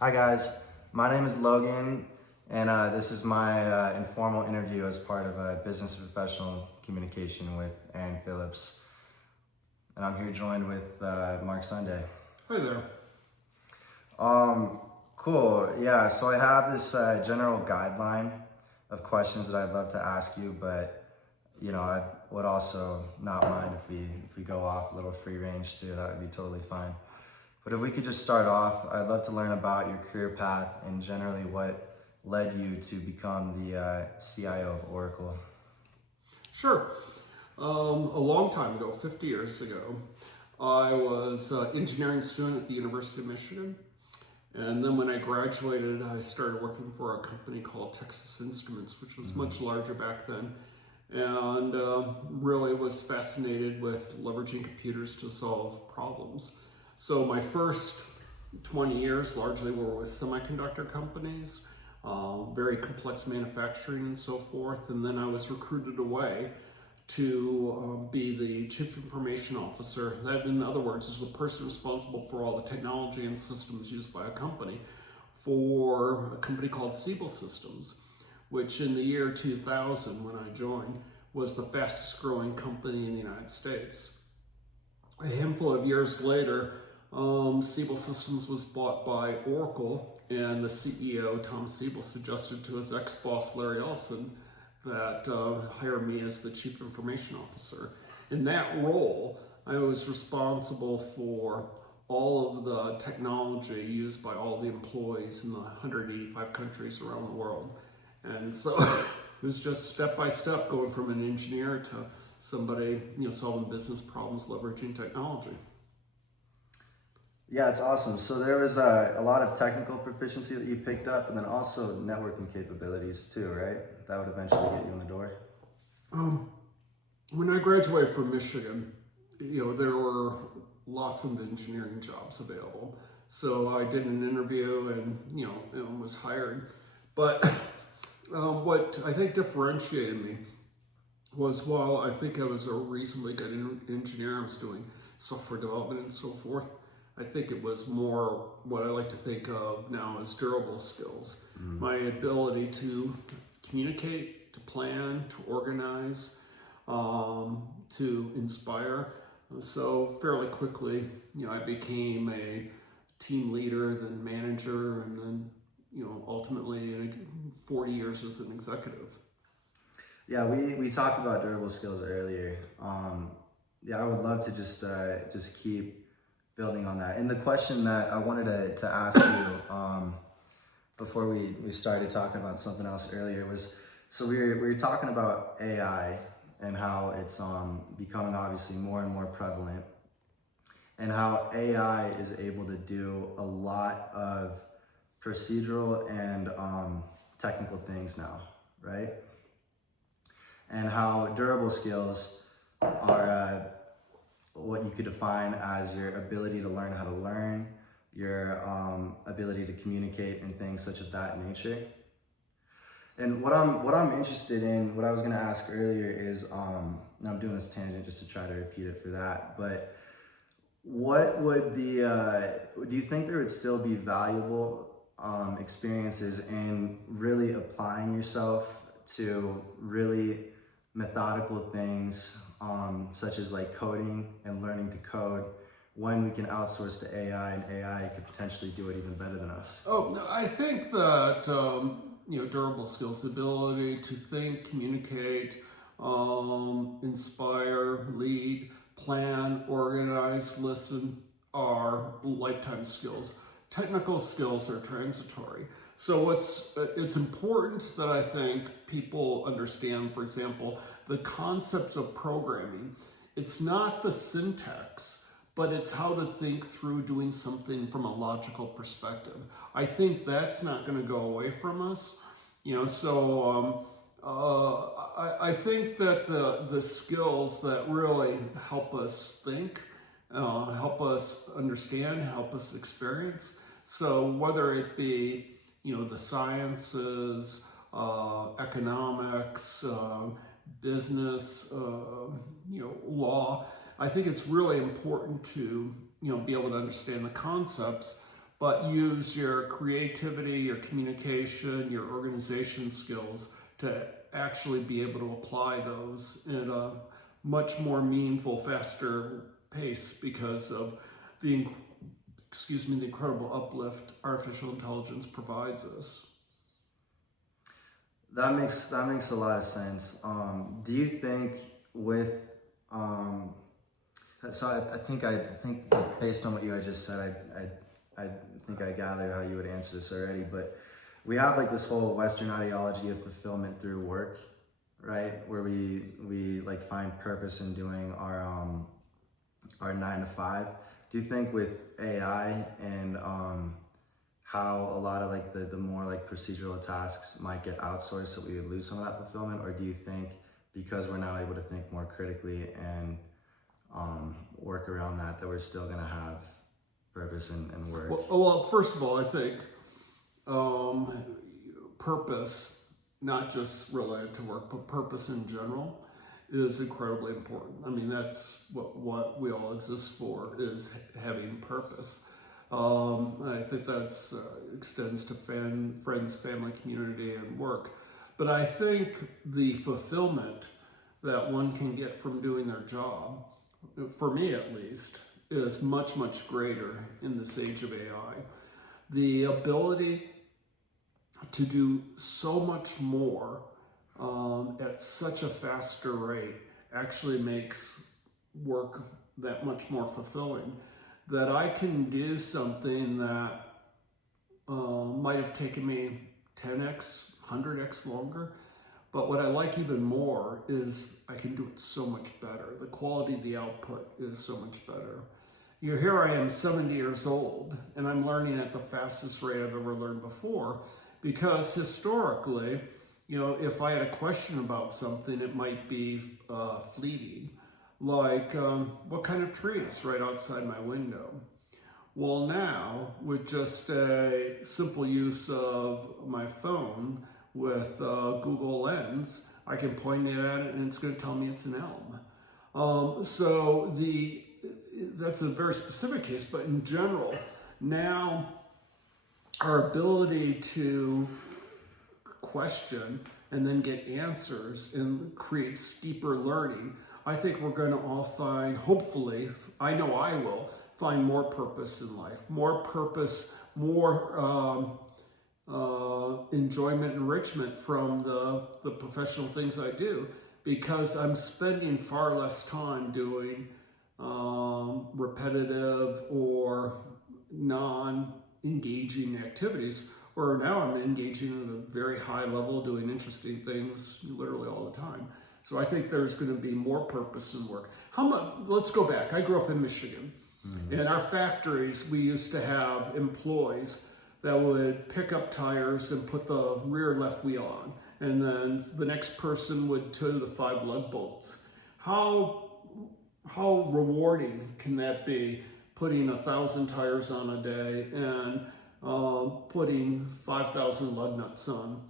Hi guys, my name is Logan, and this is my informal interview as part of a business and professional communication with Aaron Phillips. And I'm here joined with Mark Sunday. Hi there. Cool, yeah, so I have this general guideline of questions that I'd love to ask you, but I would also not mind if we go off a little free range too. That would be totally fine. But if we could just start off, I'd love to learn about your career path and generally what led you to become the CIO of Oracle. Sure. A long time ago, 50 years ago, I was an engineering student at the University of Michigan. And then when I graduated, I started working for a company called Texas Instruments, which was much larger back then. And really was fascinated with leveraging computers to solve problems. So my first 20 years largely were with semiconductor companies, very complex manufacturing and so forth. And then I was recruited away to be the Chief Information Officer. That, in other words, is the person responsible for all the technology and systems used by a company for a company called Siebel Systems, which in the year 2000, when I joined, was the fastest growing company in the United States. A handful of years later, Siebel Systems was bought by Oracle, and the CEO, Tom Siebel, suggested to his ex-boss, Larry Ellison, that hire me as the Chief Information Officer. In that role, I was responsible for all of the technology used by all the employees in the 185 countries around the world. And so it was just step by step going from an engineer to somebody, solving business problems, leveraging technology. Yeah, it's awesome. So there was a lot of technical proficiency that you picked up, and then also networking capabilities too, right? That would eventually get you in the door. When I graduated from Michigan, there were lots of engineering jobs available. So I did an interview and was hired. But what I think differentiated me was, while I think I was a reasonably good engineer, I was doing software development and so forth, I think it was more what I like to think of now as durable skills. My ability to communicate, to plan, to organize, to inspire. So fairly quickly, I became a team leader, then manager, and then, ultimately 40 years as an executive. Yeah, we talked about durable skills earlier. I would love to just keep building on that. And the question that I wanted to ask you before we started talking about something else earlier was, so we were talking about AI and how it's becoming obviously more and more prevalent, and how AI is able to do a lot of procedural and technical things now, right? And how durable skills are what you could define as your ability to learn how to learn, your ability to communicate, and things such of that nature. And what I'm interested in, what I was going to ask earlier is, and I'm doing this tangent just to try to repeat it for that, but what would do you think there would still be valuable experiences in really applying yourself to really methodical things, such as like coding and learning to code, when we can outsource to AI and AI could potentially do it even better than us? Oh, no, I think that, durable skills, the ability to think, communicate, inspire, lead, plan, organize, listen, are lifetime skills. Technical skills are transitory. So it's important that I think people understand, for example, the concept of programming. It's not the syntax, but it's how to think through doing something from a logical perspective. I think that's not going to go away from us. I think that the skills that really help us think, help us understand, help us experience. So whether it be the sciences, economics, business, law, I think it's really important to be able to understand the concepts, but use your creativity, your communication, your organization skills to actually be able to apply those in a much more meaningful, faster pace because of the the incredible uplift artificial intelligence provides us. That makes a lot of sense. Do you think with so I think based on what you had just said, I think I gathered how you would answer this already, but we have like this whole Western ideology of fulfillment through work, right? Where we like find purpose in doing our 9 to 5. Do you think with AI and how a lot of like the more like procedural tasks might get outsourced so we would lose some of that fulfillment? Or do you think because we're now able to think more critically and work around that we're still going to have purpose in work? Well, first of all, I think purpose, not just related to work, but purpose in general, is incredibly important. I mean, that's what we all exist for, is having purpose. I think that's extends to friends, family, community, and work. But I think the fulfillment that one can get from doing their job, for me at least, is much, much greater in this age of AI. The ability to do so much more at such a faster rate actually makes work that much more fulfilling. That I can do something that might have taken me 10x, 100x longer, but what I like even more is I can do it so much better. The quality of the output is so much better. You know, here I am 70 years old, and I'm learning at the fastest rate I've ever learned before, because historically, you know, if I had a question about something, it might be fleeting. Like, what kind of tree is right outside my window? Well, now, with just a simple use of my phone with Google Lens, I can point it at it and it's going to tell me it's an elm. That's a very specific case, but in general, now our ability to question and then get answers and create steeper learning, I think we're going to all find, hopefully, I know I will, find more purpose in life, more purpose, more enjoyment, enrichment from the professional things I do, because I'm spending far less time doing repetitive or non-engaging activities, or now I'm engaging at a very high level, doing interesting things literally all the time. So I think there's going to be more purpose in work. Let's go back. I grew up in Michigan. In our factories, we used to have employees that would pick up tires and put the rear left wheel on. And then the next person would tow the 5 lug bolts. How rewarding can that be, putting 1,000 tires on a day and putting 5,000 lug nuts on?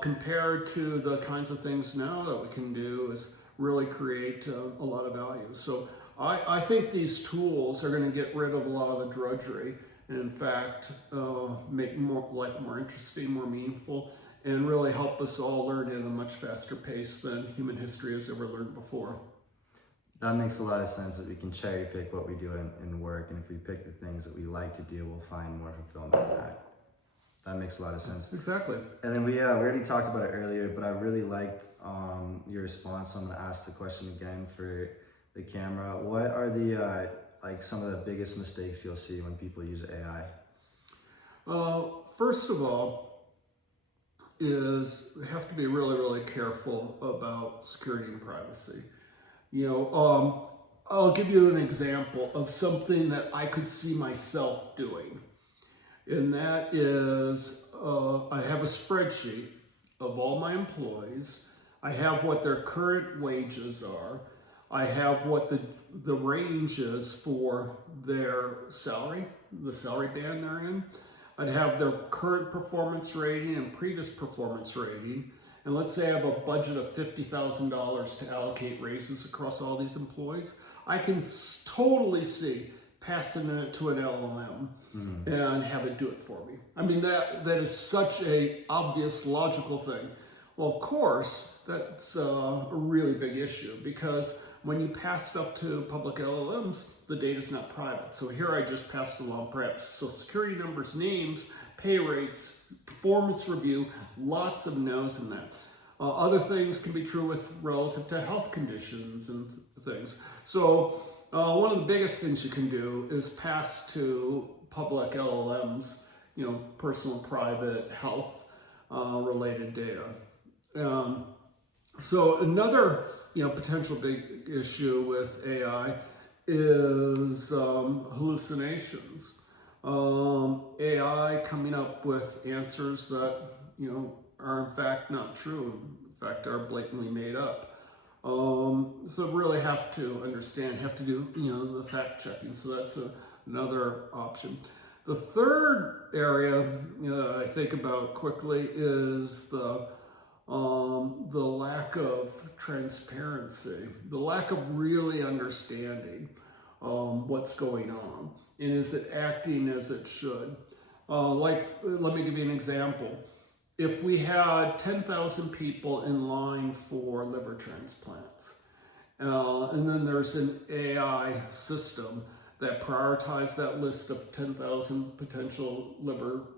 Compared to the kinds of things now that we can do is really create a lot of value. So I think these tools are going to get rid of a lot of the drudgery and in fact make life more interesting, more meaningful, and really help us all learn at a much faster pace than human history has ever learned before. That makes a lot of sense, that we can cherry pick what we do in work, and if we pick the things that we like to do, we'll find more fulfillment in that. That makes a lot of sense. Exactly. And then we already talked about it earlier, but I really liked your response. I'm gonna ask the question again for the camera. What are the like some of the biggest mistakes you'll see when people use AI? First of all, is we have to be really, really careful about security and privacy. You know, I'll give you an example of something that I could see myself doing. And that is, I have a spreadsheet of all my employees. I have what their current wages are. I have what the range is for their salary, the salary band they're in. I'd have their current performance rating and previous performance rating. And let's say I have a budget of $50,000 to allocate raises across all these employees. I can totally see passing it to an LLM and have it do it for me. I mean, that is such a obvious, logical thing. Well, of course, that's a really big issue, because when you pass stuff to public LLMs, the data's not private. So here I just passed along perhaps social security numbers, names, pay rates, performance review, lots of no's in that. Other things can be true with relative to health conditions and things. So one of the biggest things you can do is pass to public LLMs, personal, private, health related data. So another, potential big issue with AI is hallucinations. AI coming up with answers that, are in fact not true, in fact are blatantly made up. So really have to understand, have to do, the fact checking. So that's another option. The third area that I think about quickly is the lack of transparency, the lack of really understanding what's going on, and is it acting as it should. Let me give you an example. If we had 10,000 people in line for liver transplants, and then there's an AI system that prioritized that list of 10,000 potential liver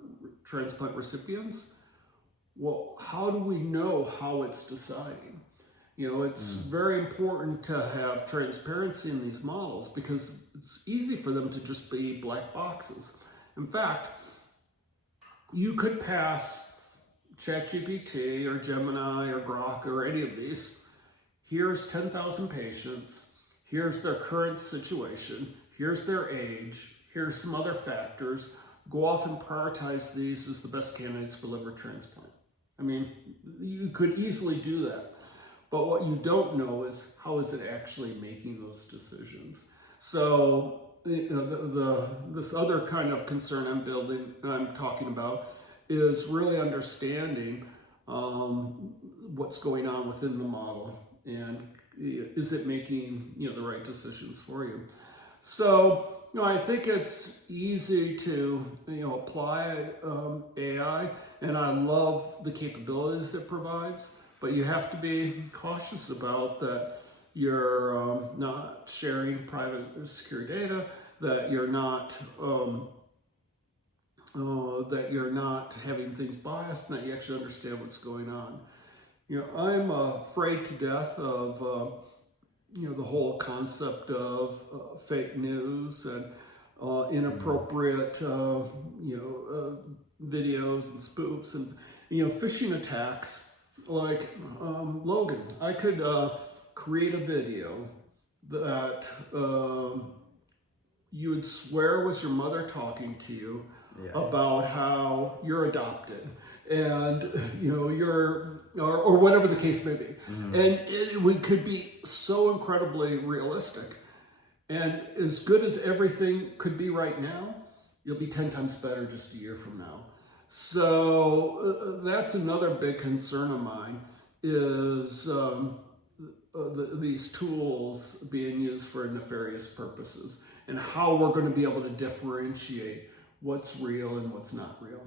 transplant recipients, well, how do we know how it's deciding? It's very important to have transparency in these models, because it's easy for them to just be black boxes. In fact, you could pass ChatGPT or Gemini or Grok or any of these. Here's 10,000 patients. Here's their current situation. Here's their age. Here's some other factors. Go off and prioritize these as the best candidates for liver transplant. I mean, you could easily do that. But what you don't know is, how is it actually making those decisions? So this other kind of concern I'm talking about is really understanding what's going on within the model, and is it making the right decisions for you. So I think it's easy to apply AI, and I love the capabilities it provides, but you have to be cautious about that. You're not sharing private secure data, that you're not having things biased, and that you actually understand what's going on. I'm afraid to death of the whole concept of fake news and inappropriate videos and spoofs and phishing attacks. Like Logan, I could create a video that you would swear was your mother talking to you about how you're adopted, and you're or whatever the case may be, and it could be so incredibly realistic, and as good as everything could be right now, you'll be 10 times better just a year from now. So that's another big concern of mine, is these tools being used for nefarious purposes, and how we're going to be able to differentiate what's real and what's not real.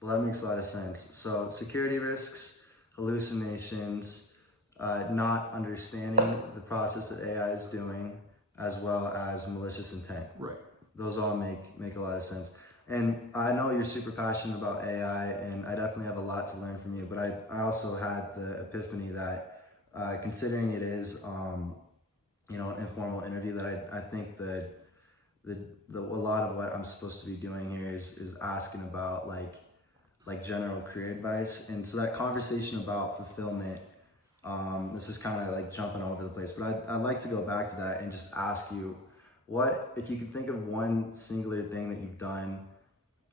Well, that makes a lot of sense. So security risks, hallucinations, not understanding the process that AI is doing, as well as malicious intent. Right. Those all make a lot of sense. And I know you're super passionate about AI, and I definitely have a lot to learn from you, but I also had the epiphany that considering it is an informal interview, that I think that a lot of what I'm supposed to be doing here is asking about like general career advice. And so that conversation about fulfillment, this is kind of like jumping all over the place, but I'd like to go back to that and just ask you, what if you could think of one singular thing that you've done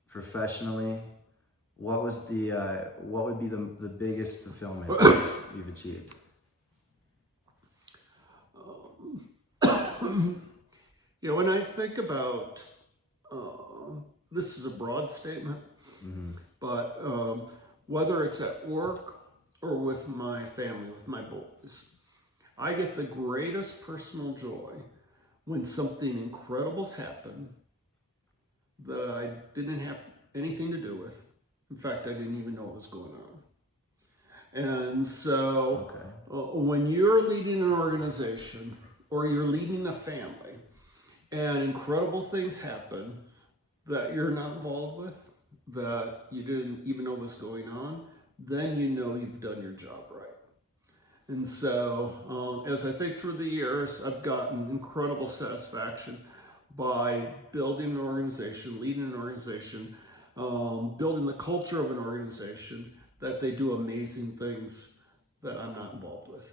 professionally, what would be the biggest fulfillment you've achieved? When I think about, this is a broad statement, but whether it's at work or with my family, with my boys, I get the greatest personal joy when something incredible's happened that I didn't have anything to do with. In fact, I didn't even know what was going on. And so when you're leading an organization or you're leading a family and incredible things happen that you're not involved with, that you didn't even know was going on, then you know you've done your job right. And so as I think through the years, I've gotten incredible satisfaction by building an organization, leading an organization, building the culture of an organization, that they do amazing things that I'm not involved with.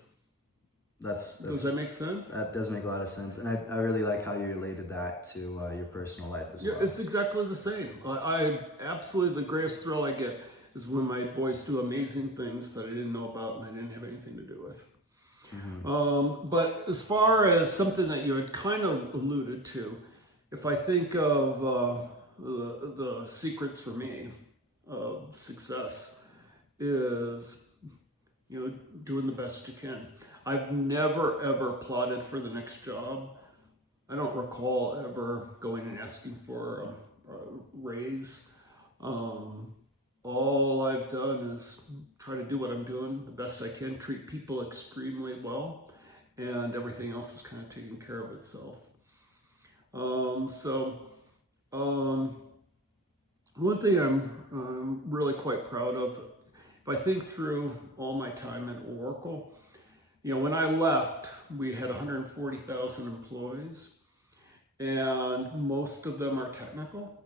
Does that make sense? That does make a lot of sense. And I really like how you related that to your personal life as well. Yeah, it's exactly the same. I absolutely, the greatest thrill I get is when my boys do amazing things that I didn't know about and I didn't have anything to do with. But as far as something that you had kind of alluded to, if I think of the secrets for me of success is, doing the best you can. I've never, ever plotted for the next job. I don't recall ever going and asking for a raise. All I've done is try to do what I'm doing the best I can, treat people extremely well, and everything else is kind of taking care of itself. One thing I'm really quite proud of, if I think through all my time at Oracle, when I left, we had 140,000 employees, and most of them are technical.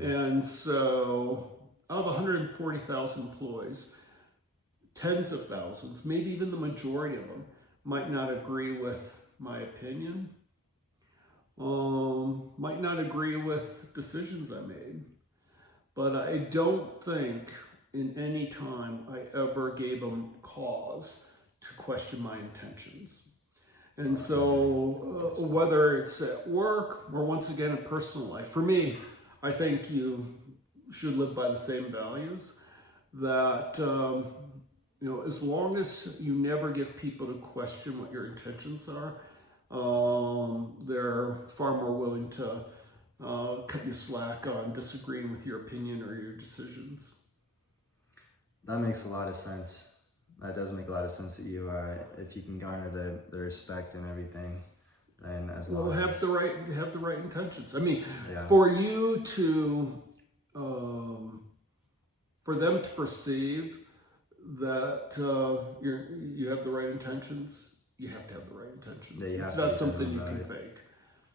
And so out of 140,000 employees, tens of thousands, maybe even the majority of them, might not agree with my opinion, might not agree with decisions I made. But I don't think in any time I ever gave them cause to question my intentions. And so whether it's at work or once again in personal life, for me, I think you should live by the same values that, as long as you never give people to question what your intentions are, they're far more willing to cut you slack on disagreeing with your opinion or your decisions. That makes a lot of sense. That does make a lot of sense that you, if you can garner the respect and everything, then as long as have the right intentions. I mean, for you to, for them to perceive that you have the right intentions, you have to have the right intentions. It's not something you can fake.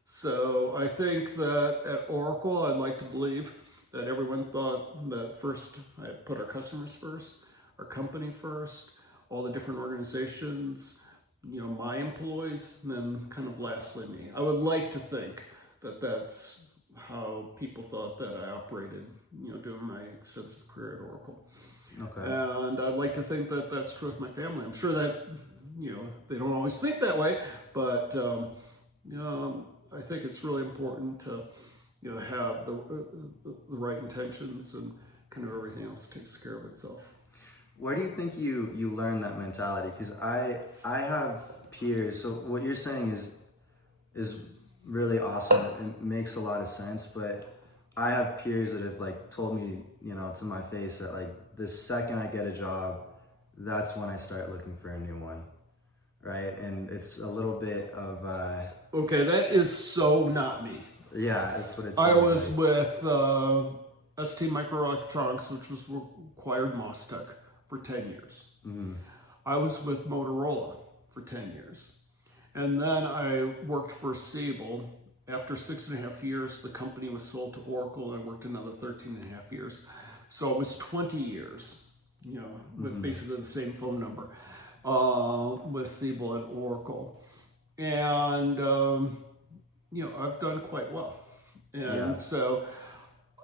So I think that at Oracle, I'd like to believe that everyone thought that first I put our customers first, our company first, all the different organizations, my employees, and then kind of lastly me. I would like to think that that's how people thought that I operated, during my extensive career at Oracle. Okay. And I'd like to think that that's true with my family. I'm sure that, they don't always think that way, but I think it's really important to, have the right intentions, and kind of everything else takes care of itself. Where do you think you learn that mentality? Because I have peers. So what you're saying is really awesome. It makes a lot of sense. But I have peers that have told me, to my face that the second I get a job, that's when I start looking for a new one, right? And it's a little bit of okay, that is so not me. Yeah, that's what it I sounds was with ST Microelectronics, which was acquired Mostec, for 10 years. I was with Motorola for 10 years. And then I worked for Siebel. After 6.5 years, the company was sold to Oracle, and I worked another 13.5 years. So it was 20 years, with basically the same phone number, with Siebel and Oracle. And, I've done quite well. And so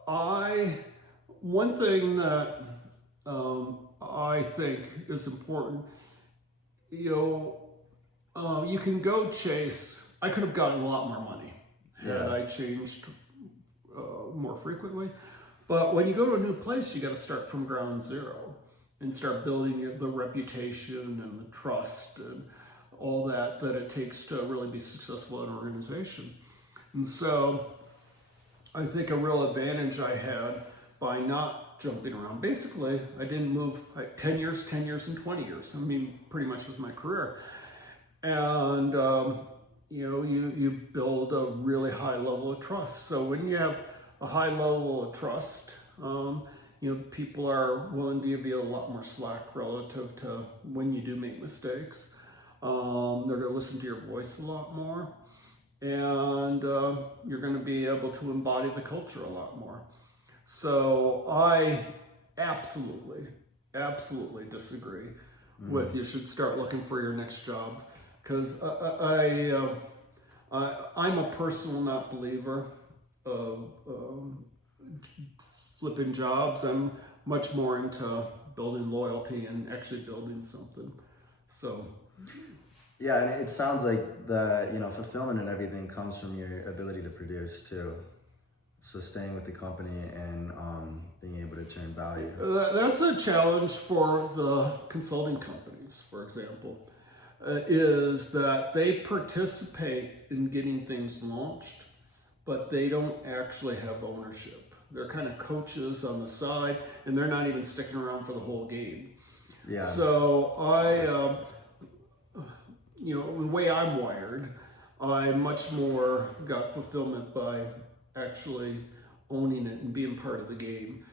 one thing that I think is important, you can go chase. I could have gotten a lot more money had I changed more frequently. But when you go to a new place, you got to start from ground zero and start building the reputation and the trust and all that it takes to really be successful in an organization. And so I think a real advantage I had by not jumping around. Basically, I didn't move 10 years, and 20 years. I mean, pretty much was my career. And, you build a really high level of trust. So when you have a high level of trust, people are willing to give you a lot more slack relative to when you do make mistakes. They're going to listen to your voice a lot more. And you're going to be able to embody the culture a lot more. So I absolutely disagree with you should start looking for your next job, because I'm a personal not believer of flipping jobs. I'm much more into building loyalty and actually building something. So. Yeah, and it sounds like the fulfillment and everything comes from your ability to produce too. So staying with the company and being able to turn value. That's a challenge for the consulting companies, for example, is that they participate in getting things launched, but they don't actually have ownership. They're kind of coaches on the side, and they're not even sticking around for the whole game. Yeah. So the way I'm wired, I much more got fulfillment by actually owning it and being part of the game,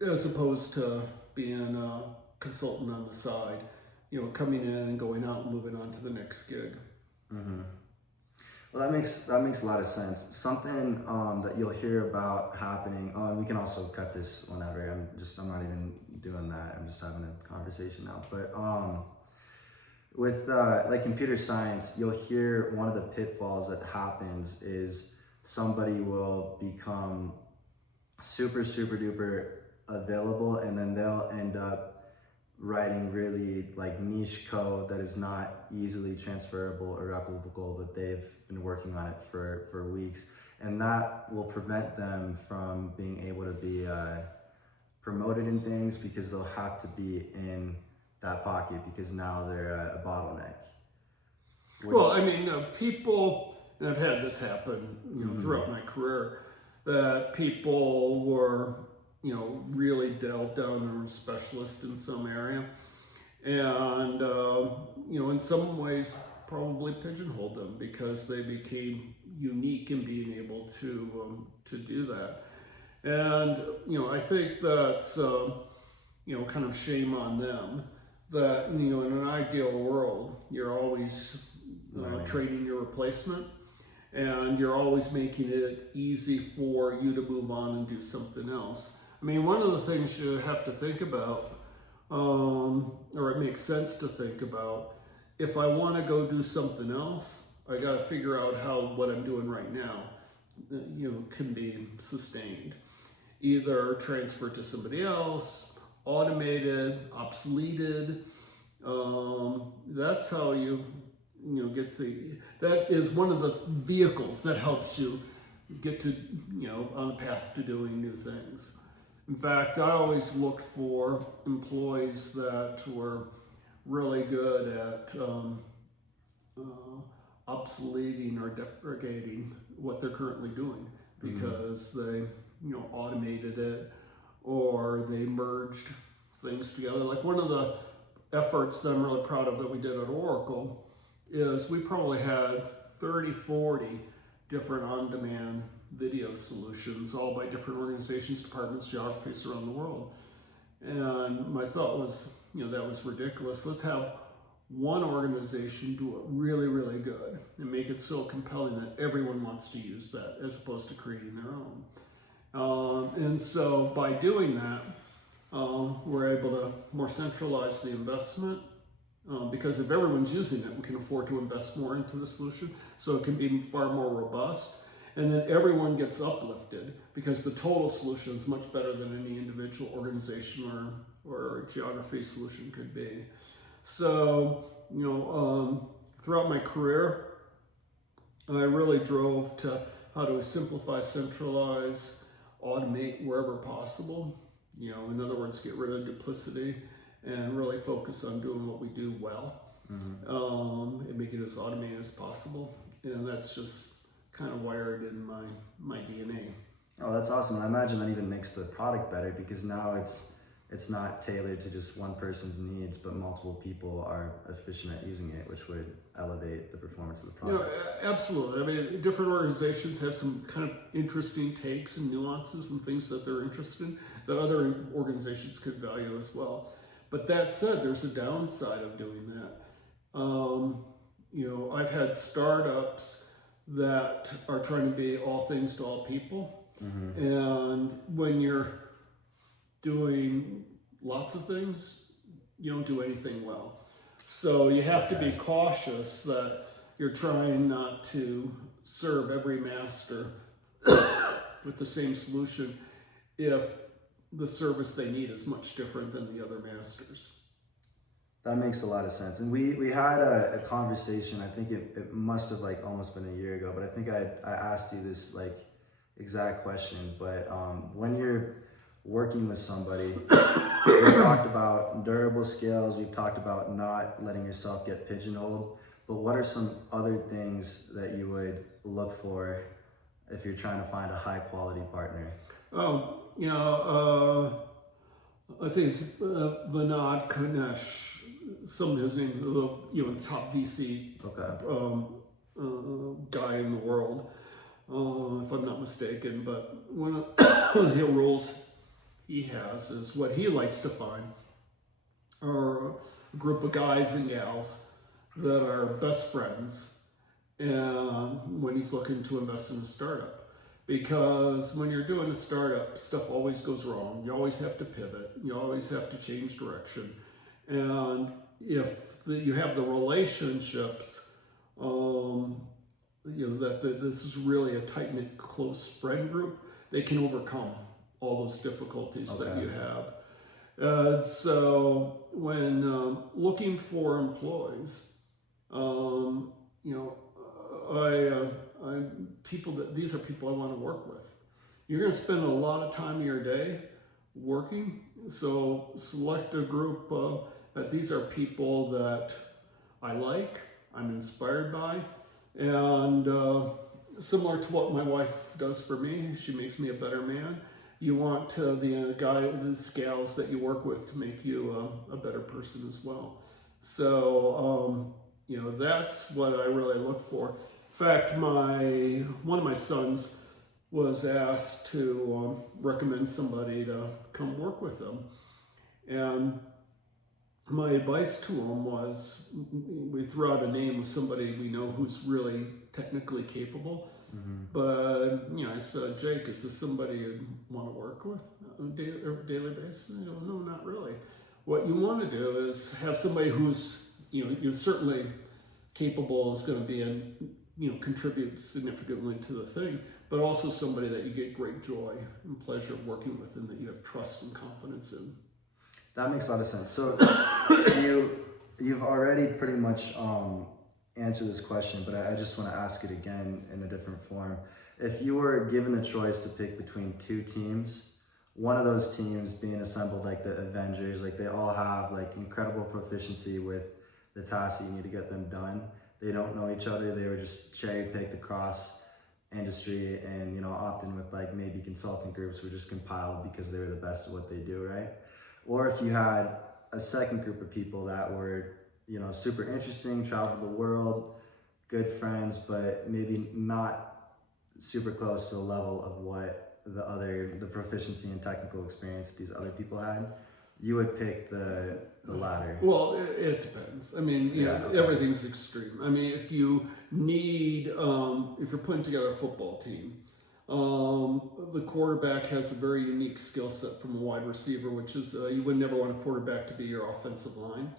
as opposed to being a consultant on the side, coming in and going out and moving on to the next gig. Mm-hmm. Well, that makes a lot of sense. Something that you'll hear about happening. We can also cut this whenever. I'm not even doing that. I'm just having a conversation now. But with like computer science, you'll hear one of the pitfalls that happens is somebody will become super duper available, and then they'll end up writing really like niche code that is not easily transferable or replicable, but they've been working on it for weeks, and that will prevent them from being able to be promoted in things, because they'll have to be in that pocket because now they're a bottleneck. Well, I mean, people, and I've had this happen, throughout my career, that people were, really delved down and were a specialist in some area, and in some ways probably pigeonholed them because they became unique in being able to do that. And I think that's kind of shame on them. That in an ideal world, you're always training your replacement, and you're always making it easy for you to move on and do something else. I mean, one of the things you have to think about, or it makes sense to think about, if I want to go do something else, I got to figure out how what I'm doing right now, can be sustained. Either transferred to somebody else, automated, obsoleted. That's how you get that is one of the vehicles that helps you get to, on the path to doing new things. In fact, I always looked for employees that were really good at obsoleting or deprecating what they're currently doing, because they, automated it, or they merged things together. Like one of the efforts that I'm really proud of that we did at Oracle is we probably had 30, 40 different on-demand video solutions, all by different organizations, departments, geographies around the world. And my thought was, that was ridiculous. Let's have one organization do it really, really good and make it so compelling that everyone wants to use that, as opposed to creating their own. And so by doing that, we're able to more centralize the investment, because if everyone's using it, we can afford to invest more into the solution, so it can be far more robust. And then everyone gets uplifted because the total solution is much better than any individual organization or geography solution could be. So, throughout my career, I really drove to how do we simplify, centralize, automate wherever possible. In other words, get rid of duplicity and really focus on doing what we do well. and make it as automated as possible. And that's just kind of wired in my DNA. Oh, that's awesome. I imagine that even makes the product better because now it's not tailored to just one person's needs, but multiple people are efficient at using it, which would elevate the performance of the product. Absolutely. I mean, different organizations have some kind of interesting takes and nuances and things that they're interested in that other organizations could value as well. But that said, there's a downside of doing that. I've had startups that are trying to be all things to all people. And when you're doing lots of things, you don't do anything well. So you have to be cautious that you're trying not to serve every master with the same solution if the service they need is much different than the other masters. That makes a lot of sense. And we had a conversation, I think it must have like almost been a year ago, but I think I asked you this like exact question. But when you're working with somebody, we talked about durable skills, we've talked about not letting yourself get pigeonholed, but what are some other things that you would look for if you're trying to find a high quality partner? I think it's Vinod Kanesh, some of his names, the top VC guy in the world, if I'm not mistaken. But one of the rules he has is what he likes to find are a group of guys and gals that are best friends, and when he's looking to invest in a startup. Because when you're doing a startup, stuff always goes wrong. You always have to pivot. You always have to change direction. And if you have the relationships, this is really a tight-knit, close friend group, they can overcome all those difficulties that you have. So when looking for employees, these are people I want to work with. You're going to spend a lot of time of your day working, so select a group that these are people that I like, I'm inspired by, and similar to what my wife does for me, she makes me a better man. You want the gals that you work with to make you a better person as well. So that's what I really look for. In fact, one of my sons was asked to recommend somebody to come work with them. And my advice to him was, we threw out a name of somebody we know who's really technically capable. But, I said, Jake, is this somebody you'd want to work with on a daily basis? And I go, no, not really. What you want to do is have somebody who's, you're certainly capable, is going to be contribute significantly to the thing, but also somebody that you get great joy and pleasure working with and that you have trust and confidence in. That makes a lot of sense. So you've already pretty much answered this question, but I just want to ask it again in a different form. If you were given the choice to pick between two teams, one of those teams being assembled like the Avengers, like they all have like incredible proficiency with the tasks that you need to get them done. They don't know each other. They were just cherry picked across industry, and often with like maybe consulting groups were just compiled because they were the best at what they do, right? Or if you had a second group of people that were super interesting, traveled the world, good friends, but maybe not super close to the level of what the proficiency and technical experience that these other people had, you would pick the latter. Well, it depends. I mean, everything's extreme. I mean, if you need, if you're putting together a football team, the quarterback has a very unique skill set from a wide receiver, which is you would never want a quarterback to be your offensive line.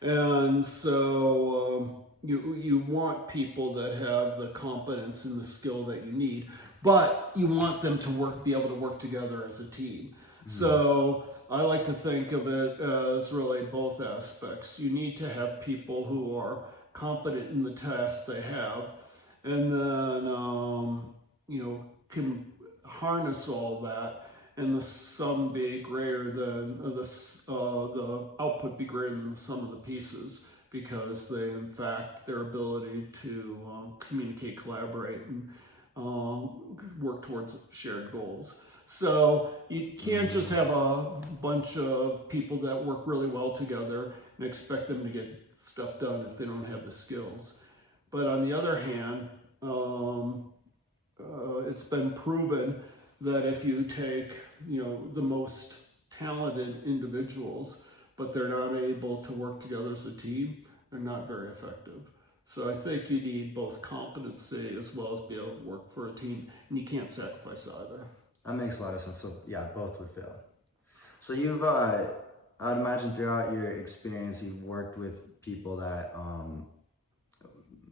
And so you want people that have the competence and the skill that you need, but you want them to be able to work together as a team. So I like to think of it as really both aspects. You need to have people who are competent in the tasks they have, and then can harness all that, and the sum be greater than the output be greater than the sum of the pieces. because they, in fact, their ability to communicate, collaborate, and work towards shared goals. So you can't just have a bunch of people that work really well together and expect them to get stuff done if they don't have the skills. But on the other hand, it's been proven that if you take, the most talented individuals, but they're not able to work together as a team, they're not very effective. So I think you need both competency as well as be able to work for a team, and you can't sacrifice either. That makes a lot of sense. So yeah, both would fail. So you've, I'd imagine throughout your experience, you've worked with people that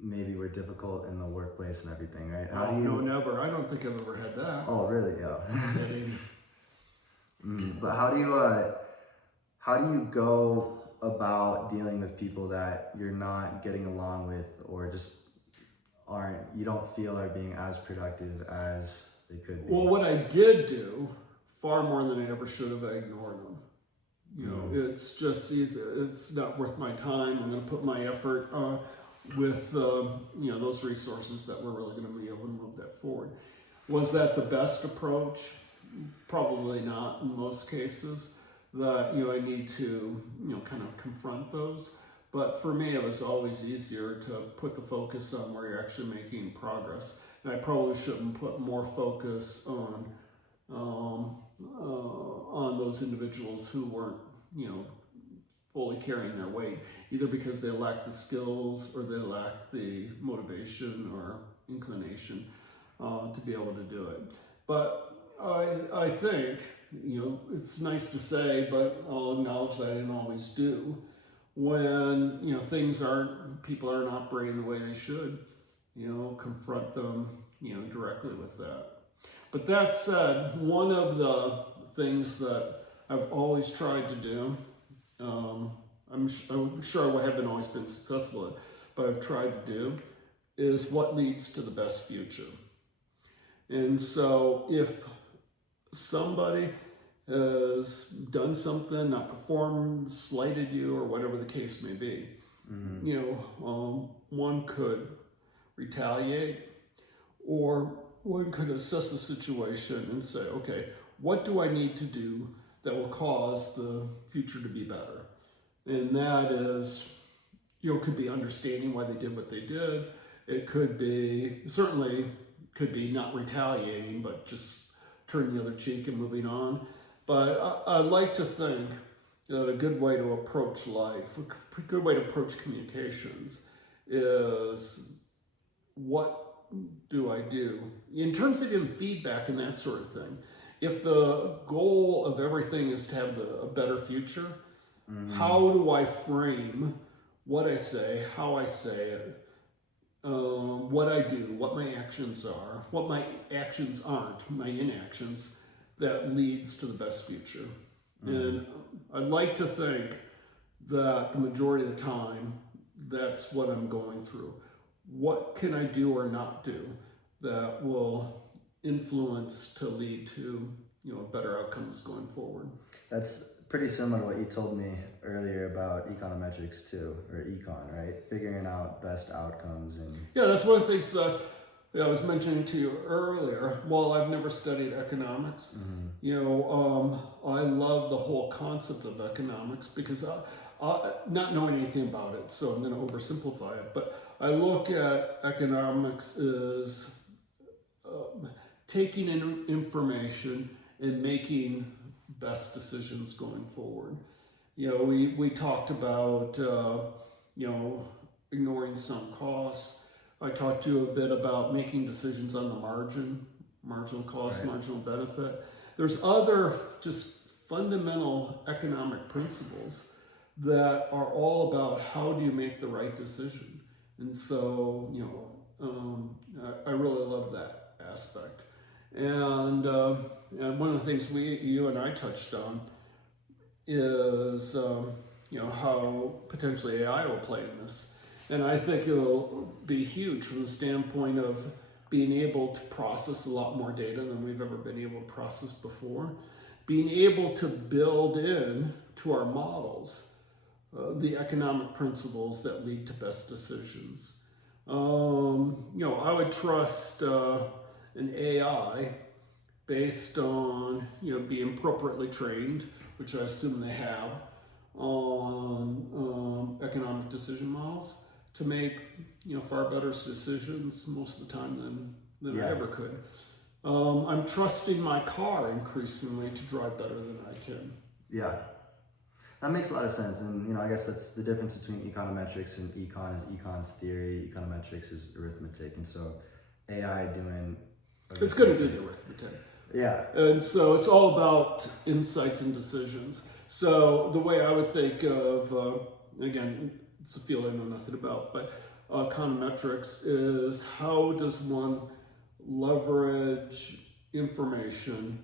maybe were difficult in the workplace and everything, right? How do you? No, never. I don't think I've ever had that. Oh, really? Yeah. But how do you go about dealing with people that you're not getting along with, or just you don't feel are being as productive as they could be? Well, what I did do, far more than I ever should have, I ignored them. It's just easy. It's not worth my time. I'm going to put my effort with those resources that we're really going to be able to move that forward. Was that the best approach? Probably not in most cases. That I need to kind of confront those. But for me, it was always easier to put the focus on where you're actually making progress. And I probably shouldn't put more focus on those individuals who weren't, fully carrying their weight, either because they lacked the skills or they lacked the motivation or inclination to be able to do it. But I think, it's nice to say, but I'll acknowledge that I didn't always do. When, people aren't operating the way they should, confront them, directly with that. But that said, one of the things that I've always tried to do, I'm sure I haven't always been successful at, but I've tried to do, is what leads to the best future. And so if somebody has done something, not performed, slighted you, or whatever the case may be, one could retaliate, or one could assess the situation and say, okay, what do I need to do that will cause the future to be better? And that is, could be understanding why they did what they did. It could be, certainly could be not retaliating, but just turning the other cheek and moving on. But I like to think that a good way to approach life, a good way to approach communications is, what do I do? In terms of giving feedback and that sort of thing, if the goal of everything is to have a better future, how do I frame what I say, how I say it, what I do, what my actions are, what my actions aren't, my inactions, that leads to the best future. And I'd like to think that the majority of the time, that's what I'm going through. What can I do or not do that will influence to lead to better outcomes going forward? That's pretty similar to what you told me earlier about econometrics too, or econ, right? Figuring out best outcomes. And yeah, that's one of the things that I was mentioning to you earlier. While I've never studied economics, I love the whole concept of economics because not knowing anything about it, so I'm going to oversimplify it, but I look at economics as taking in information and making best decisions going forward. We talked about, ignoring some costs. I talked to you a bit about making decisions on the marginal cost, right, marginal benefit. There's other just fundamental economic principles that are all about how do you make the right decision. And so, I really love that aspect. And one of the things you and I touched on is, how potentially AI will play in this. And I think it'll be huge from the standpoint of being able to process a lot more data than we've ever been able to process before. Being able to build in to our models the economic principles that lead to best decisions. I would trust an AI based on being appropriately trained, which I assume they have, on economic decision models to make far better decisions most of the time than I ever could. I'm trusting my car increasingly to drive better than I can. Yeah, that makes a lot of sense. And I guess that's the difference between econometrics and econ is econ's theory, econometrics is arithmetic, and so AI doing it's going to do the arithmetic. Yeah. And so it's all about insights and decisions. So the way I would think of, again, it's a field I know nothing about, but econometrics is how does one leverage information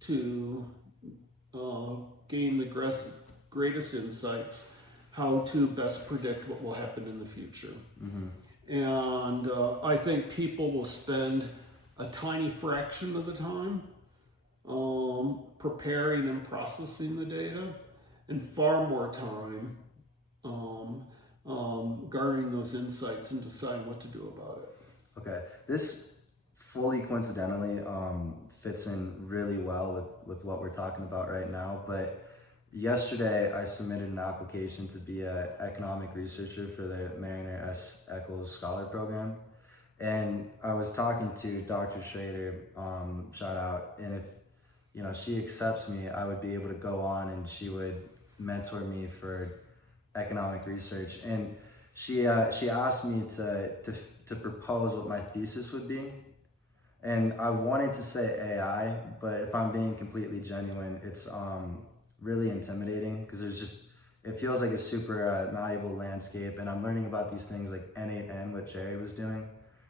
to gain the greatest insights, how to best predict what will happen in the future. And I think people will spend a tiny fraction of the time preparing and processing the data, and far more time garnering those insights and deciding what to do about it. Okay, this fully coincidentally fits in really well with what we're talking about right now, but yesterday I submitted an application to be an economic researcher for the Mariner S. Eccles Scholar Program. And I was talking to Dr. Schrader, shout out, and if she accepts me, I would be able to go on and she would mentor me for economic research. And she asked me to propose what my thesis would be. And I wanted to say AI, but if I'm being completely genuine, it's really intimidating because it feels like a super malleable landscape, and I'm learning about these things like N8N, what Jerry was doing.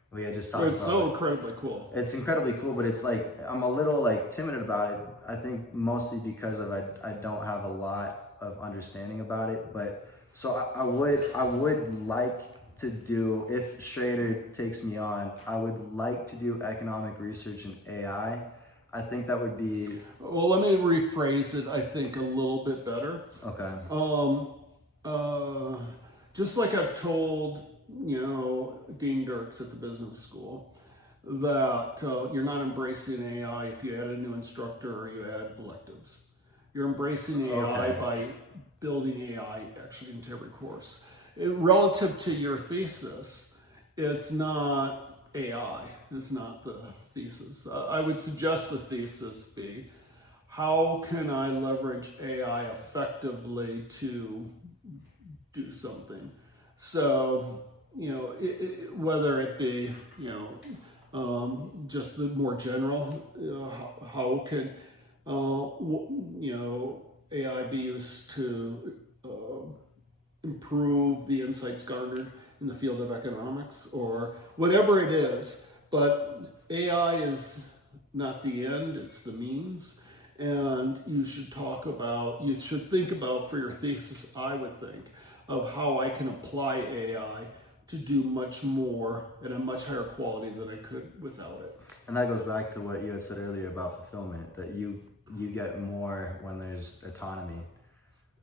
We had just talked about. It's so incredibly cool. It's incredibly cool, but it's like I'm a little timid about it. I think mostly because I don't have a lot of understanding about it. But so I would like to do, if Schrader takes me on, I would like to do economic research in AI. I think that would be. Well, let me rephrase it. I think a little bit better. Okay. Just like I've told Dean Dirks at the business school that you're not embracing AI if you add a new instructor or you add electives. You're embracing AI by building AI actually into every course. Relative to your thesis, it's not AI. It's not the thesis. I would suggest the thesis be, how can I leverage AI effectively to do something? So, whether it be, just the more general, how can, AI be used to improve the insights garnered in the field of economics, or whatever it is. But AI is not the end, it's the means. And you should think about for your thesis, I would think, of how I can apply AI to do much more at a much higher quality than I could without it. And that goes back to what you had said earlier about fulfillment, that you get more when there's autonomy.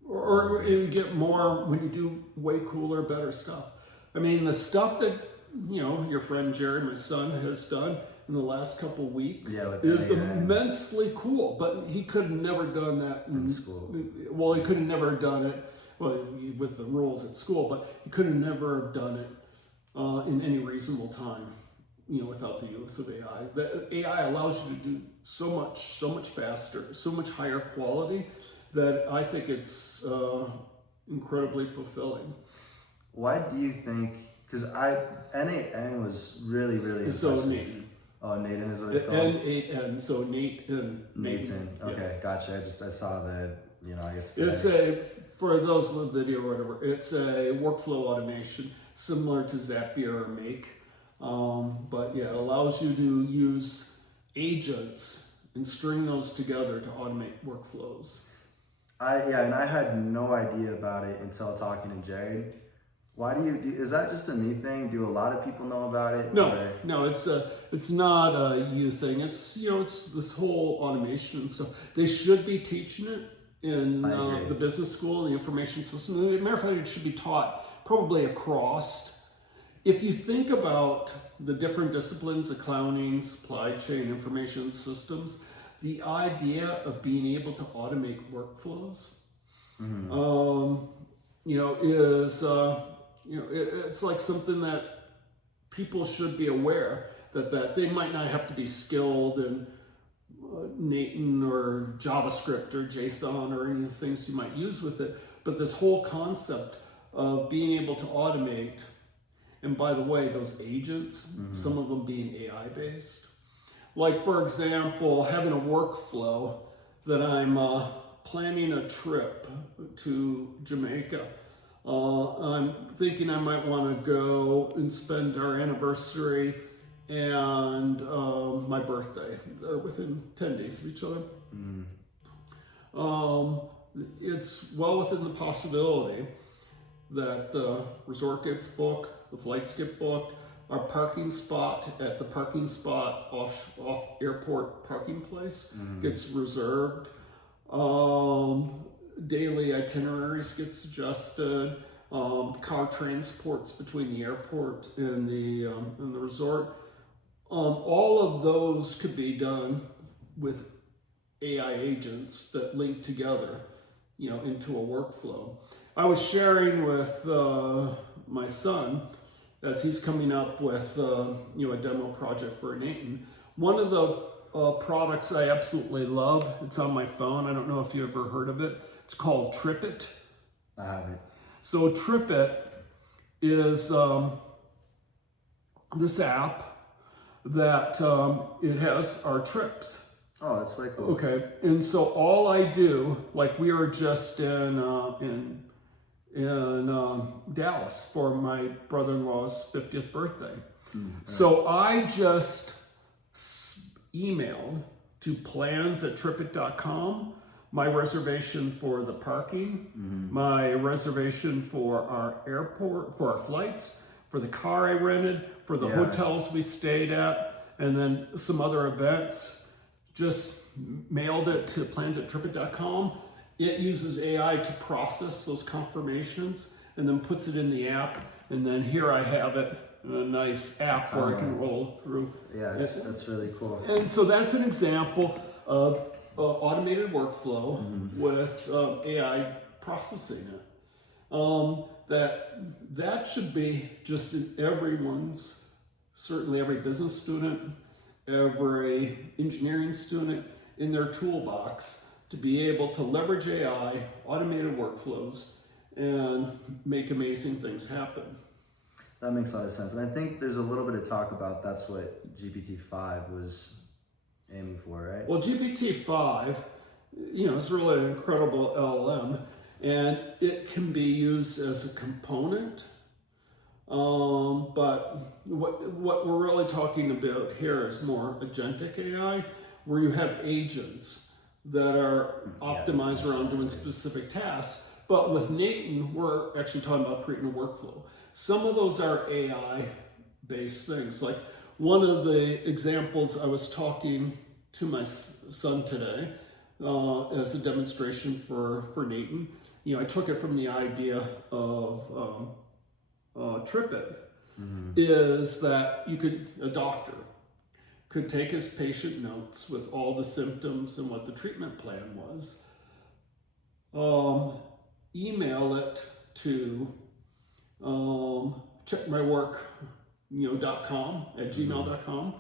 Or you get more when you do way cooler, better stuff. I mean, the stuff that, your friend Jerry, my son, has done in the last couple weeks is immensely cool, but he could have never done that in school. Well, he could have never done it with the rules at school, but he could have never done it in any reasonable time, without the use of AI. The AI allows you to do so much faster, so much higher quality, that I think it's incredibly fulfilling. Why do you think? Because N8N was really, really impressive. So Nathan. Oh, Nathan is what it's called? N8N, so Nathan. Okay, gotcha. I saw the, I guess. It's for those in the video or whatever, it's a workflow automation similar to Zapier or Make. But yeah, it allows you to use agents and string those together to automate workflows. And I had no idea about it until talking to Jared. Why is that just a me thing? Do a lot of people know about it? No, it's not a you thing. It's it's this whole automation and stuff. They should be teaching it in I agree. the business school and the information system. As a matter of fact, it should be taught probably across. If you think about the different disciplines, accounting, supply chain, information systems, the idea of being able to automate workflows, it's like something that people should be aware that they might not have to be skilled in Nathan or JavaScript or JSON or any of the things you might use with it, but this whole concept of being able to automate. And by the way, those agents, some of them being AI based. Like, for example, having a workflow that I'm planning a trip to Jamaica. I'm thinking I might want to go and spend our anniversary and my birthday. They're within 10 days of each other. It's well within the possibility that the resort gets booked, the flights get booked, our parking spot at the parking spot off airport parking place gets reserved. Daily itineraries get suggested. Car transports between the airport and the resort. All of those could be done with AI agents that link together, into a workflow. I was sharing with my son as he's coming up with a demo project for Nathan. One of the products I absolutely love, it's on my phone. I don't know if you ever heard of it. It's called TripIt. I haven't. So TripIt is this app that it has our trips. Oh, that's way cool. Okay, and so all I do, like we were just in Dallas for my brother-in-law's 50th birthday. So I just emailed to plans@tripit.com my reservation for the parking, my reservation for our airport, for our flights, for the car I rented, for the hotels we stayed at, and then some other events. Just mailed it to plans@tripit.com. It uses AI to process those confirmations and then puts it in the app. And then here I have it in a nice app where I can roll through. Yeah, that's really cool. And so that's an example of automated workflow with AI processing it. That should be just in everyone's, certainly every business student, every engineering student in their toolbox to be able to leverage AI, automated workflows, and make amazing things happen. That makes a lot of sense. And I think there's a little bit of talk about that's what GPT-5 was aiming for, right? Well, GPT-5, is really an incredible LLM, and it can be used as a component. But what we're really talking about here is more agentic AI, where you have agents that are optimized around doing specific tasks. But with Nathan, we're actually talking about creating a workflow. Some of those are AI-based things. Like one of the examples I was talking to my son today as a demonstration for Nathan. I took it from the idea of TripIt, is that a doctor could take his patient notes with all the symptoms and what the treatment plan was, email it to checkmywork.com at gmail.com.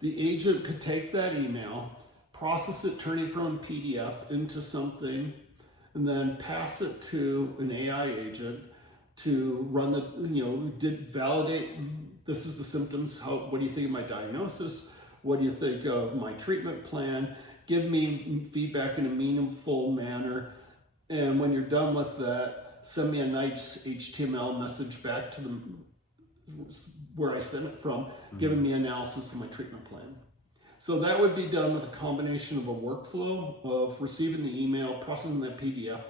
The agent could take that email, process it, turn it from a PDF into something, and then pass it to an AI agent to run validate, this is the symptoms, what do you think of my diagnosis? What do you think of my treatment plan? Give me feedback in a meaningful manner. And when you're done with that, send me a nice HTML message back to where I sent it from, giving me analysis of my treatment plan. So that would be done with a combination of a workflow of receiving the email, processing that PDF,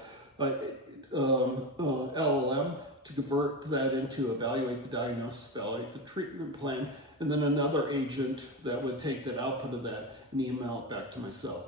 LLM to convert that into evaluate the diagnosis, evaluate the treatment plan, and then another agent that would take that output of that and email it back to myself.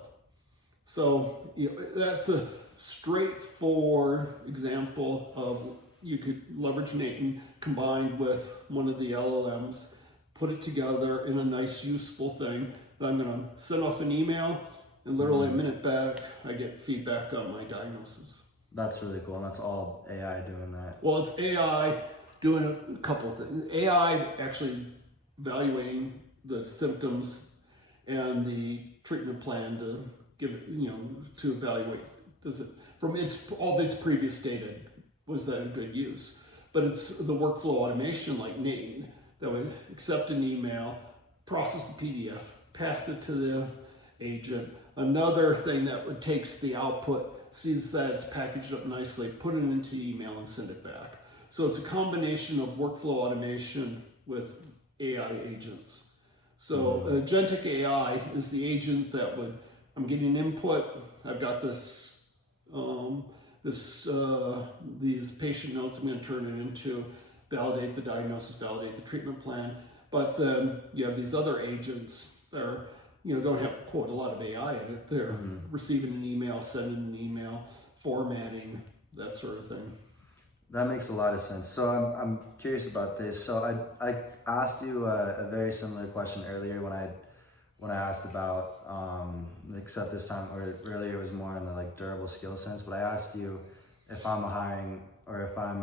So that's a straightforward example of you could leverage Nathan combined with one of the LLMs, put it together in a nice, useful thing that I'm going to send off an email, and literally a minute back, I get feedback on my diagnosis. That's really cool, and that's all AI doing that. Well, it's AI doing a couple of things. AI actually evaluating the symptoms and the treatment plan to give it, to evaluate. Does it, from all of its previous data, was that a good use? But it's the workflow automation like Nathan that would accept an email, process the PDF, pass it to the agent. Another thing that would takes the output, sees that it's packaged up nicely, put it into email and send it back. So it's a combination of workflow automation with AI agents. So agentic AI is the agent that would, I'm getting input, I've got this, these patient notes I'm going to turn it into, validate the diagnosis, validate the treatment plan. But then you have these other agents that are, don't have, quote, a lot of AI in it. They're receiving an email, sending an email, formatting, that sort of thing. That makes a lot of sense. So I'm curious about this. So I asked you a very similar question earlier when I asked about, except this time, or earlier it was more in the like durable skill sense, but I asked you if I'm hiring, or if I'm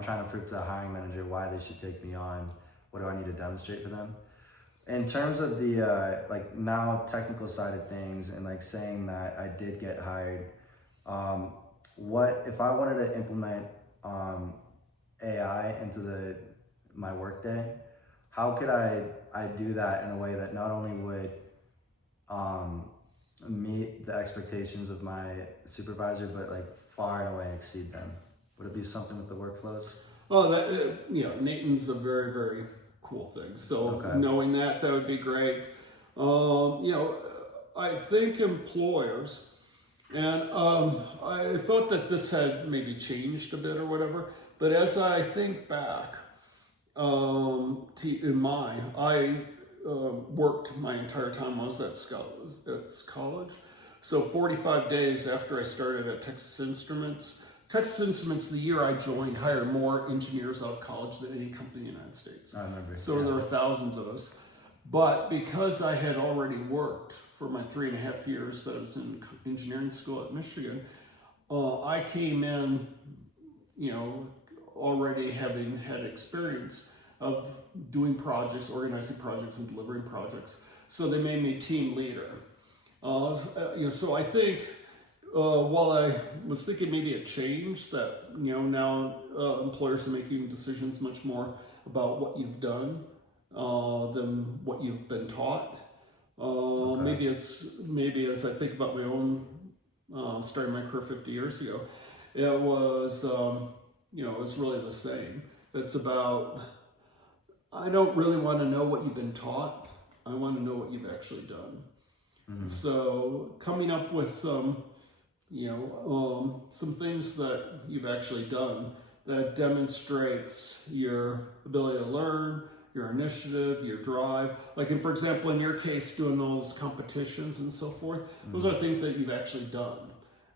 trying to prove to the hiring manager why they should take me on, what do I need to demonstrate for them? In terms of the like now technical side of things and like saying that I did get hired, what if I wanted to implement AI into my workday? How could I do that in a way that not only would meet the expectations of my supervisor, but like far and away exceed them? Would it be something with the workflows? Oh, that Nathan's a very, very cool thing. So knowing that would be great. I think employers, and I thought that this had maybe changed a bit or whatever, but as I think back, I worked my entire time I was at college. So 45 days after I started at Texas Instruments, the year I joined, hired more engineers out of college than any company in the United States. I remember. So there were thousands of us. But because I had already worked for my 3.5 years that I was in engineering school at Michigan, I came in, already having had experience of doing projects, organizing projects, and delivering projects. So they made me team leader. So I think while I was thinking maybe a change that, now employers are making decisions much more about what you've done than what you've been taught. Maybe as I think about my own starting my career 50 years ago, it was, it was really the same. It's about, I don't really want to know what you've been taught. I want to know what you've actually done. Mm-hmm. So coming up with some things that you've actually done that demonstrates your ability to learn, your initiative, your drive. Like, for example, in your case, doing those competitions and so forth, those are things that you've actually done.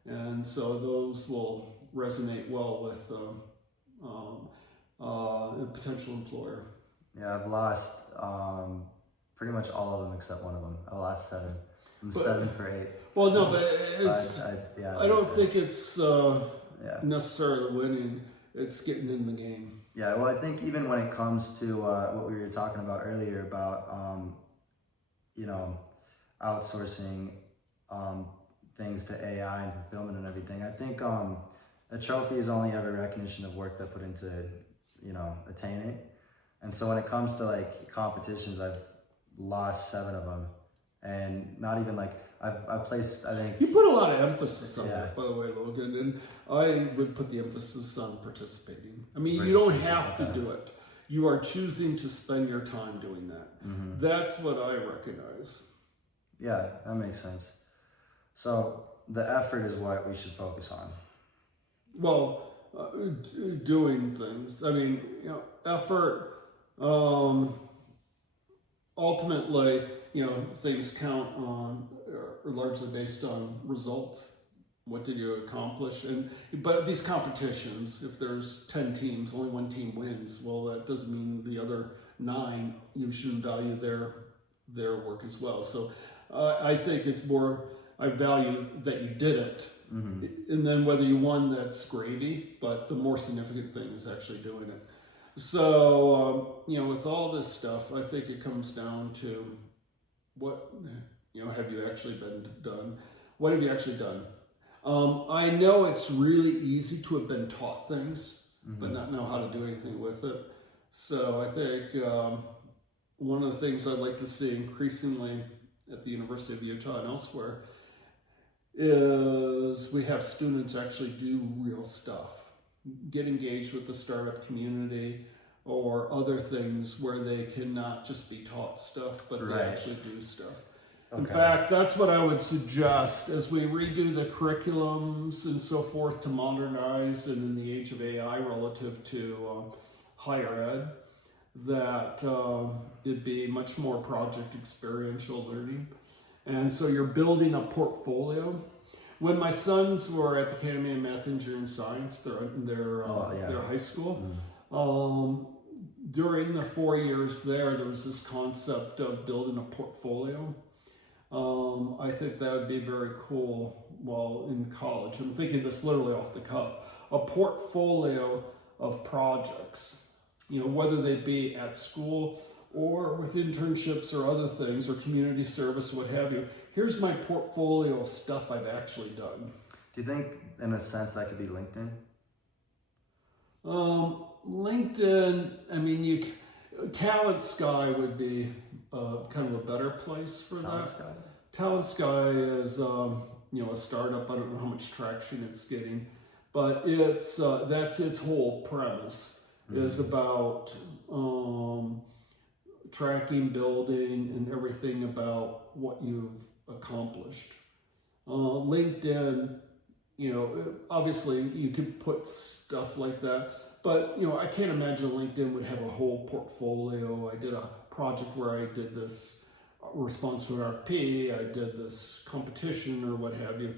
And so those will resonate well with a potential employer. Yeah, I've lost pretty much all of them except one of them. I lost 7. I'm 7 for 8. Well, no, but it's. I don't think it's necessarily winning. It's getting in the game. Yeah, well, I think even when it comes to what we were talking about earlier about, outsourcing things to AI and fulfillment and everything, I think a trophy is only ever recognition of work that put into, attain it. And so when it comes to like competitions, I've lost 7 of them, and not even like I've placed. I think you put a lot of emphasis on that, by the way, Logan, and I would put the emphasis on participating. I mean, you don't have to do it. You are choosing to spend your time doing that. Mm-hmm. That's what I recognize. Yeah, that makes sense. So the effort is what we should focus on. Well, doing things. I mean, effort. Ultimately, things count on largely based on results. What did you accomplish? But these competitions, if there's 10 teams, only one team wins. Well, that doesn't mean the other 9, you shouldn't value their work as well. So I think it's more, I value that you did it. And then whether you won, that's gravy. But the more significant thing is actually doing it. So, with all this stuff, I think it comes down to what, have you actually been done? What have you actually done? I know it's really easy to have been taught things, but not know how to do anything with it. So I think one of the things I'd like to see increasingly at the University of Utah and elsewhere is we have students actually do real stuff, get engaged with the startup community or other things where they can not just be taught stuff, but they actually do stuff. Okay. In fact, that's what I would suggest as we redo the curriculums and so forth to modernize and in the age of AI relative to higher ed, that it'd be much more project experiential learning. And so you're building a portfolio. When my sons were at the Academy of Math, Engineering, and Science, their high school, during the 4 years there was this concept of building a portfolio. I think that would be very cool while in college. I'm thinking this literally off the cuff. A portfolio of projects, whether they be at school or with internships or other things or community service, what have you. Here's my portfolio of stuff I've actually done. Do you think, in a sense, that could be LinkedIn? LinkedIn, Talent Sky would be kind of a better place for that. Talent Sky is, a startup. I don't know how much traction it's getting, but it's that's its whole premise is about tracking, building, and everything about what you've accomplished. LinkedIn, obviously you could put stuff like that, but I can't imagine LinkedIn would have a whole portfolio. I did a project where I did this response to an RFP, I did this competition or what have you.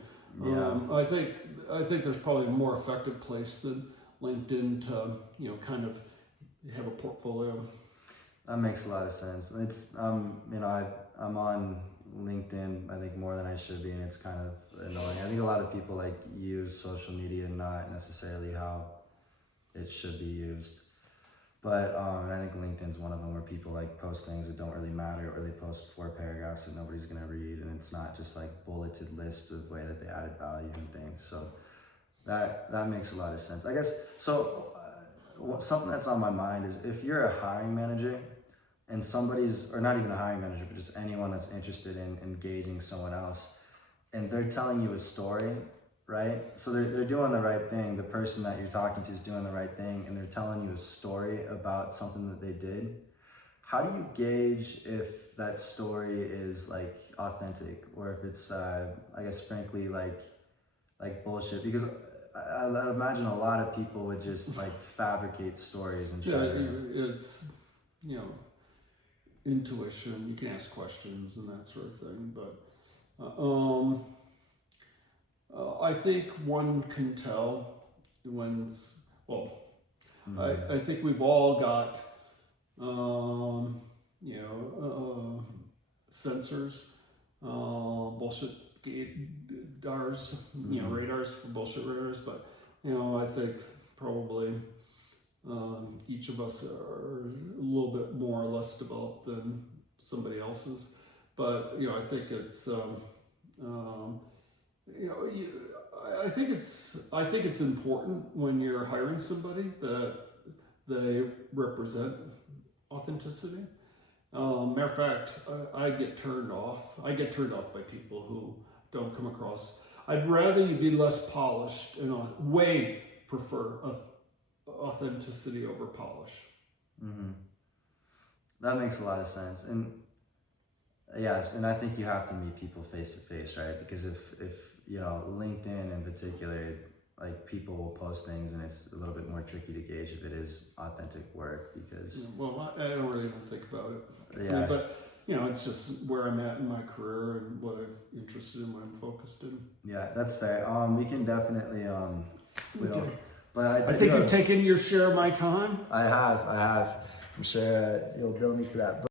I think there's probably a more effective place than LinkedIn to kind of have a portfolio. That makes a lot of sense. It's I'm on LinkedIn, I think, more than I should be, and it's kind of annoying. I think a lot of people use social media not necessarily how it should be used. But and I think LinkedIn's one of them where people post things that don't really matter, or they post 4 paragraphs that nobody's gonna read, and it's not just bulleted lists of way that they added value and things. So that makes a lot of sense, I guess. So something that's on my mind is if you're a hiring manager and somebody's, or not even a hiring manager, but just anyone that's interested in engaging someone else, and they're telling you a story, right? So they're doing the right thing. The person that you're talking to is doing the right thing, and they're telling you a story about something that they did. How do you gauge if that story is authentic, or if it's, I guess, frankly, bullshit? Because I imagine a lot of people would just fabricate stories and try it's intuition. You can ask questions and that sort of thing, but I think one can tell I think we've all got sensors, bullshit radars, radars for bullshit radars, but I think probably each of us are a little bit more or less developed than somebody else's, but I think it's I think it's important when you're hiring somebody that they represent authenticity. Matter of fact, I get turned off. I get turned off by people who don't come across. I'd rather you be less polished, and way prefer authenticity over polish. Mm-hmm. That makes a lot of sense, and yes, and I think you have to meet people face to face, right? Because if LinkedIn in particular, people will post things, and it's a little bit more tricky to gauge if it is authentic work because. Well, I don't really even think about it. Yeah. But it's just where I'm at in my career and what I'm interested in, what I'm focused in. Yeah, that's fair. We can definitely, Okay. but I think you've taken your share of my time. I have. I'm sure you'll bill me for that.